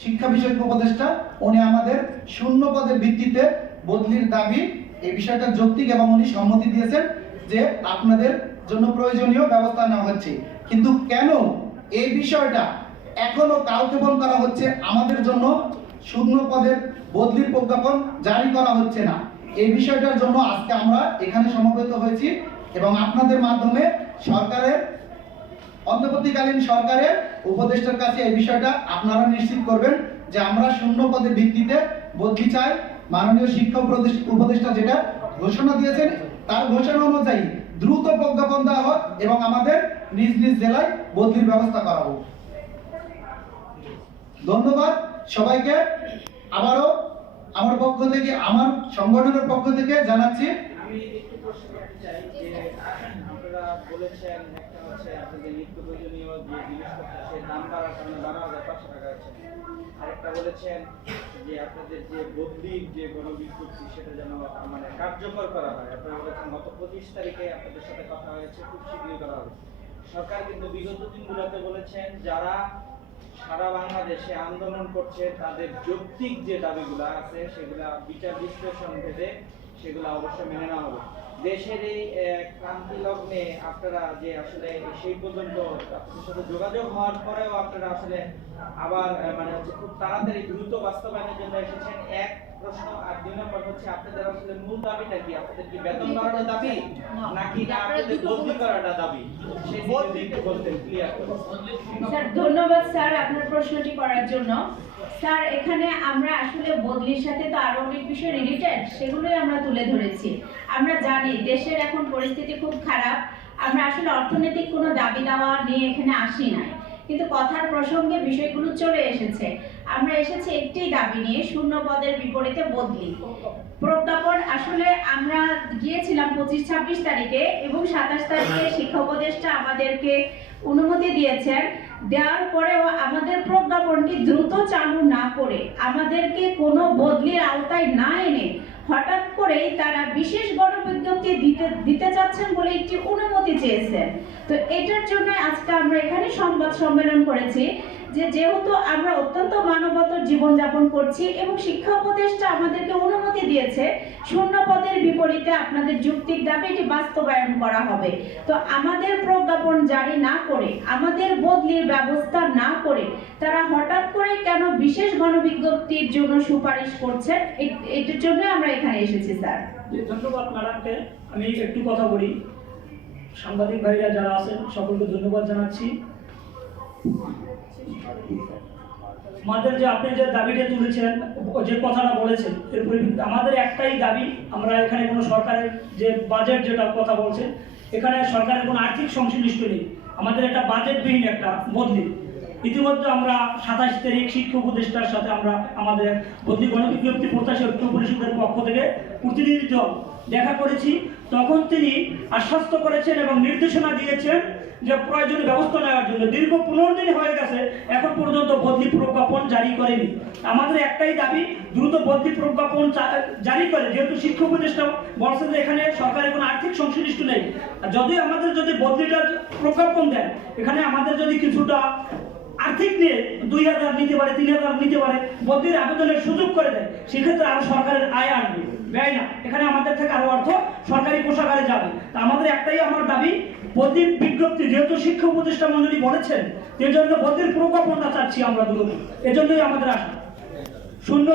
শিক্ষা বিষয়ক উপদেষ্টা, উনি আমাদের শূন্য পদের ভিত্তিতে বদলির দাবি, এই বিষয়টা যৌক্তিক এবং উনি সম্মতি দিয়েছেন যে আপনাদের জন্য প্রয়োজনীয় ব্যবস্থা নেওয়া হচ্ছে। কিন্তু কেন এই বিষয়টা এখনও কালক্ষেপণ করা হচ্ছে? আমাদের জন্য শূন্য পদের বদলির প্রজ্ঞাপন জারি করা হচ্ছে না। এই বিষয়টার জন্য আজকে আমরা এখানে সমবেত হয়েছি এবং আপনাদের মাধ্যমে সরকারের অন্তর্বর্তীকালীন সরকারের উপদেষ্টার কাছে এই বিষয়টা আপনারা নিশ্চিত করবেন যে আমরা শূন্য পদের ভিত্তিতে বদলি চাই। মাননীয় শিক্ষা উপদেশ- উপদেষ্টা যেটা ঘোষণা দিয়েছেন, তার ঘোষণা অনুযায়ী দ্রুত প্রজ্ঞাপন দেওয়া হোক এবং আমাদের নিজ নিজ জেলায় বদলির ব্যবস্থা করা হোক। ধন্যবাদ সবাইকে। আবারও আমার পক্ষ থেকে, আমার সংগঠনের পক্ষ থেকে জানাচ্ছি আমি একটু প্রশ্ন চাই বলেছেন, একটা হচ্ছে আপনাদের নিত্য প্রয়োজনীয় যে জিনিসপত্র, সেই দাম বাড়ার কারণে বারো হাজার পাঁচশো টাকা আছে। আরেকটা বলেছেন যে আপনাদের যে বদলির যে গণবিজ্ঞপ্তি, সেটা যেন মানে কার্যকর করা হয়। আপনারা বলেছেন, গত পঁচিশ তারিখে আপনাদের সাথে কথা হয়েছে, খুব শীঘ্রই করা হবে। সরকার কিন্তু বিগত দিনগুলোতে বলেছেন, যারা সারা বাংলাদেশে আন্দোলন করছে, তাদের যৌক্তিক যে দাবিগুলো আছে, সেগুলা বিচার বিশ্লেষণ ভেদে সেগুলো অবশ্যই মেনে নেওয়া হবে। দেশের এই ক্রান্তি লগ্নে আপনারা যে আসলে সেই পর্যন্ত আপনাদের সাথে যোগাযোগ হওয়ার পরেও আপনারা আসলে আবার মানে হচ্ছে খুব তাড়াতাড়ি দ্রুত বাস্তবায়নের জন্য এসেছেন। এক প্রশ্ন আর দুই নম্বর হচ্ছে আপনাদের আসলে মূল দাবিটা কি? আপনাদের কি বেতন বাড়ানোর দাবি? নাকি আপনাদের বদলি করাটা দাবি? সেই বলতেন ক্লিয়ার স্যার ধন্যবাদ স্যার আপনার প্রশ্নটি করার জন্য। স্যার, এখানে আমরা আসলে বদলির সাথে তো আরও অনেক বিষয় রিলেটেড সেগুলোই আমরা তুলে ধরেছি। আমরা জানি দেশের এখন পরিস্থিতি খুব খারাপ। আমরা আসলে অর্থনৈতিক কোনো দাবি দাওয়া নিয়ে এখানে আসি নাই। কিন্তু কথার প্রসঙ্গে বিষয়গুলো চলে এসেছে। আমরা এসেছি একটি দাবি নিয়ে শূন্য পদের বিপরীতে বদলি। প্রজ্ঞাপন আসলে আমরা গিয়েছিলাম পঁচিশ ছাব্বিশ তারিখে এবং সাতাশ তারিখে শিক্ষা উপদেষ্টা আমাদেরকে অনুমতি দিয়েছেন। দেওয়ার পরেও আমাদের প্রজ্ঞাপনটি দ্রুত চালু না করে আমাদেরকে কোনো বদলির আওতায় না এনে হঠাৎ করেই তারা বিশেষ গণবিজ্ঞপ্তি দিতে দিতে চাচ্ছেন বলে একটি অনুমতি চেয়েছেন। তো এটার জন্য আজকে আমরা এখানে সংবাদ সম্মেলন করেছি। যে যেহেতু আমরা অত্যন্ত মানবতর জীবনযাপন করছি এবং শিক্ষা উপদেষ্টা আমাদেরকে অনুমতি দিয়েছে শূন্য পদের বিপরীতে আপনাদের যুক্তিক দাবি এটি বাস্তবায়ন করা হবে। তো আমাদের প্রজ্ঞাপন জারি না করে, আমাদের বদলির ব্যবস্থা না করে তারা হঠাৎ করে কেন বিশেষ গণবিজ্ঞপ্তির জন্য সুপারিশ করছেন? এটার জন্য আমরা এখানে এসেছি, স্যার। ধন্যবাদ, ম্যাডামকে। আমি একটু কথা বলি। সাংবাদিক ভাইরা যারা আছেন, সকলকে ধন্যবাদ জানাচ্ছি। আমাদের যে আপনি যে দাবিটা তুলেছেন যে কথাটা বলেছেন, এর আমাদের একটাই দাবি, আমরা এখানে কোনো সরকারের যে বাজেট যেটা কথা বলছে, এখানে সরকারের কোনো আর্থিক সংশ্লিষ্ট নেই। আমাদের একটা বাজেটবিহীন একটা বদলি। ইতিমধ্যে আমরা সাতাশ তারিখ শিক্ষা উপদেষ্টার সাথে আমরা আমাদের বদলি গণবিজ্ঞপ্তি প্রত্যাশী ঐক্য পরিষদের পক্ষ থেকে প্রতিনিধি দল দেখা করেছি। তখন তিনি আশ্বস্ত করেছেন এবং নির্দেশনা দিয়েছেন যে প্রয়োজনীয় ব্যবস্থা নেওয়ার জন্য। দীর্ঘ পনেরো দিন হয়ে গেছে, এখন পর্যন্ত বদলি প্রজ্ঞাপন জারি করেনি। আমাদের একটাই দাবি, দ্রুত বদলি প্রজ্ঞাপন জারি করে। যেহেতু শিক্ষক উপদেষ্টা বলছেন যে এখানে সরকারের কোনো আর্থিক সংশ্লিষ্ট নেই। যদি আমাদের যদি বদলিটা প্রজ্ঞাপন দেন, এখানে আমাদের যদি কিছুটা আর্থিক নিয়ে দুই হাজার নিতে পারে, তিন হাজার নিতে পারে, বদলির আবেদনের সুযোগ করে দেয়, সেক্ষেত্রে আরও সরকারের আয় আসবে। ব্যয় না। এখানে আমাদের থেকে আরও অর্থ সরকারি কোষাগারে যাবে। তা আমাদের একটাই আমার দাবি, বদলির বিজ্ঞপ্তি, যেহেতু শিক্ষা উপদেষ্টা মন্ডলী বলেছেন, এজন্য জন্য বদলির প্রজ্ঞাপনটা চাচ্ছি আমরা দ্রুত এজন্যই আমাদের আশা। শূন্য